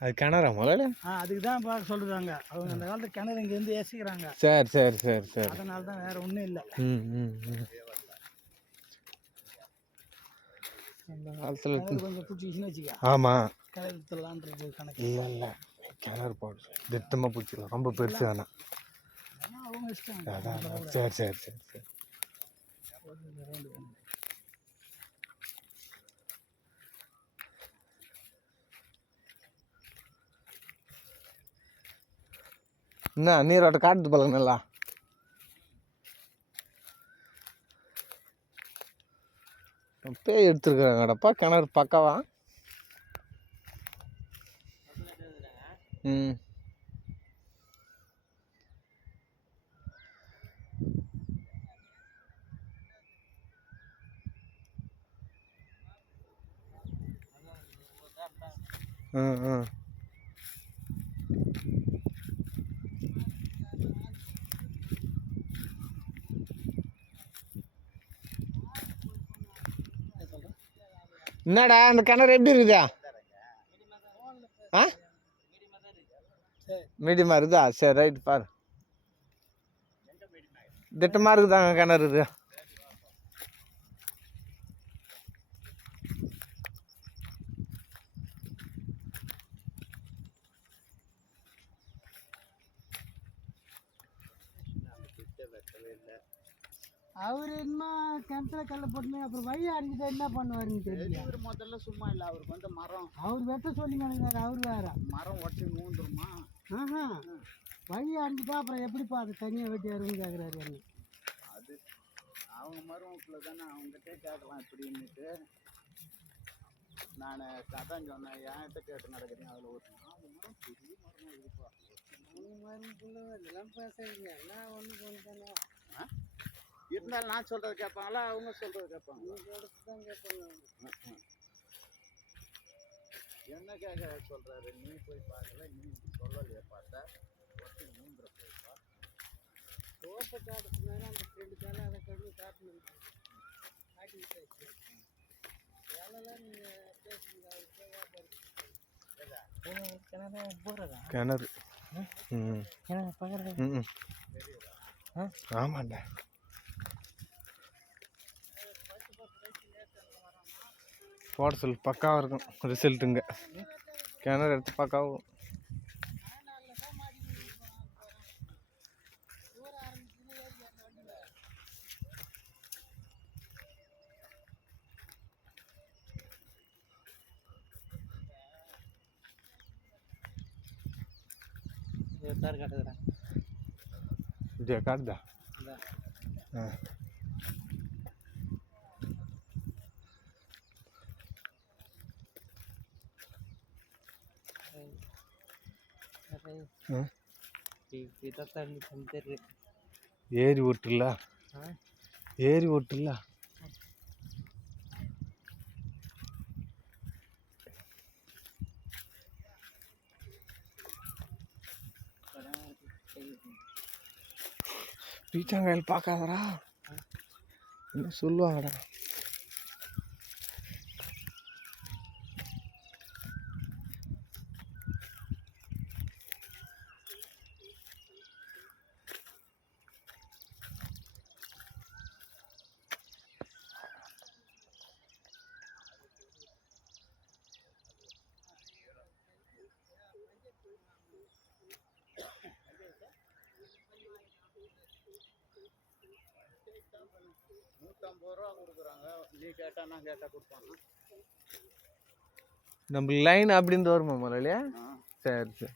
அது கிணறா முதல்ல? அதுக்கு தான் பார்க்க சொல்கிறாங்க அவங்க. அந்த காலத்தில் கிணறு இங்கேருந்து ஏசிக்கிறாங்க. சரி சரி சரி சரி. அதனால தான் வேறு ஒன்றும் இல்லை. அந்த காலத்தில் கொஞ்சம் பிடிச்சிக்கிச்சுன்னு வச்சுக்க. ஆமாம், கிணறுலான்றது கணக்கு இல்லை இல்லை, கிணறு போடு திட்டமாக பிடிச்சிக்கலாம், ரொம்ப பெருசு வேணாம். அவங்க இஷ்டம். அதான் சரி சரி சரி சரி. என்ன நீரோட்ட காட்டுது போல நல்லா. பேய் எடுத்துருக்குறாங்கடப்பா கிணறு பக்காவா. ம் ம் ம். என்னடா அந்த கிணறு எப்படி இருக்குதா? ஆ மீடியமாக இருக்குதா? சரி ரைட் பாரு. திட்டமாக இருக்குதாங்க கிணறு இது. அவர் என்ன கிணத்துல கல்ல போட்டுமே அப்புறம் வழி அடிக்கிட்ட என்ன பண்ணுவாருன்னு தெரியல. இவர் முதல்ல சும்மா இல்லை, அவருக்கு வந்து மரம் அவர் வெட்ட சொல்லி நினைக்கிறாரு. அவர் வேற மரம் உடச்சி மூந்துருமா. வழி அடிக்கிட்டா அப்புறம் எப்படிப்பா அது தனியாக வெட்டி வரும்னு கேட்குறாரு என்ன. அது அவங்க மருமக்குள்ள தானே, அவங்ககிட்டே கேட்கலாம் இப்படின்னுட்டு. நான் அதான் சொன்னேன், என்கிட்ட கேட்டு நடக்கிறேன். அதில் ஒரு 4 மரம் பெரிய மரம் இருக்குப்பா. 3 மரம்குள்ள இதெல்லாம் பேசுறீங்க எல்லாம் ஒன்று கொண்டு தானே. இருந்தாலும் நான் சொல்கிறது கேட்பாங்களா, அவங்க சொல்கிறது கேட்பாங்க? நீ சொல்கிறது தான் கேட்பாங்க. என்ன கேட்க சொல்கிறாரு? நீ போய் பார்க்கல, நீ சொல்லலையே பார்த்தா ஒட்டி மூந்துற போய்ப்பா. தோட்ட காட்டுனால அந்த 2 காலம் அதை கழுவி காட்டணும் காட்டிக்கிட்டாச்சு. வேலைலாம் நீங்கள் பேசுறீங்க. கிணறு போடுறதா? கிணறு கிணறு பார்க்குறது. ஆமாண்டா. போட சொல்லு, பக்காவாக இருக்கும் ரிசல்ட்டுங்க. கிணறு எடுத்து பக்காவும். இப்படியா காட்டுதா? ஏரி ஓட்டுல, ஏரி ஓட்டுல. பீச்சாங்காயில் பார்க்காதடா, என்ன சொல்லுவாங்கடா. ரூபா கொடுக்குறாங்க. நீ கேட்டா நான் கேட்டா கொடுப்பாங்க. நம்ம லைன் அப்படின்னு வருமா முதல்ல? சரி சரி.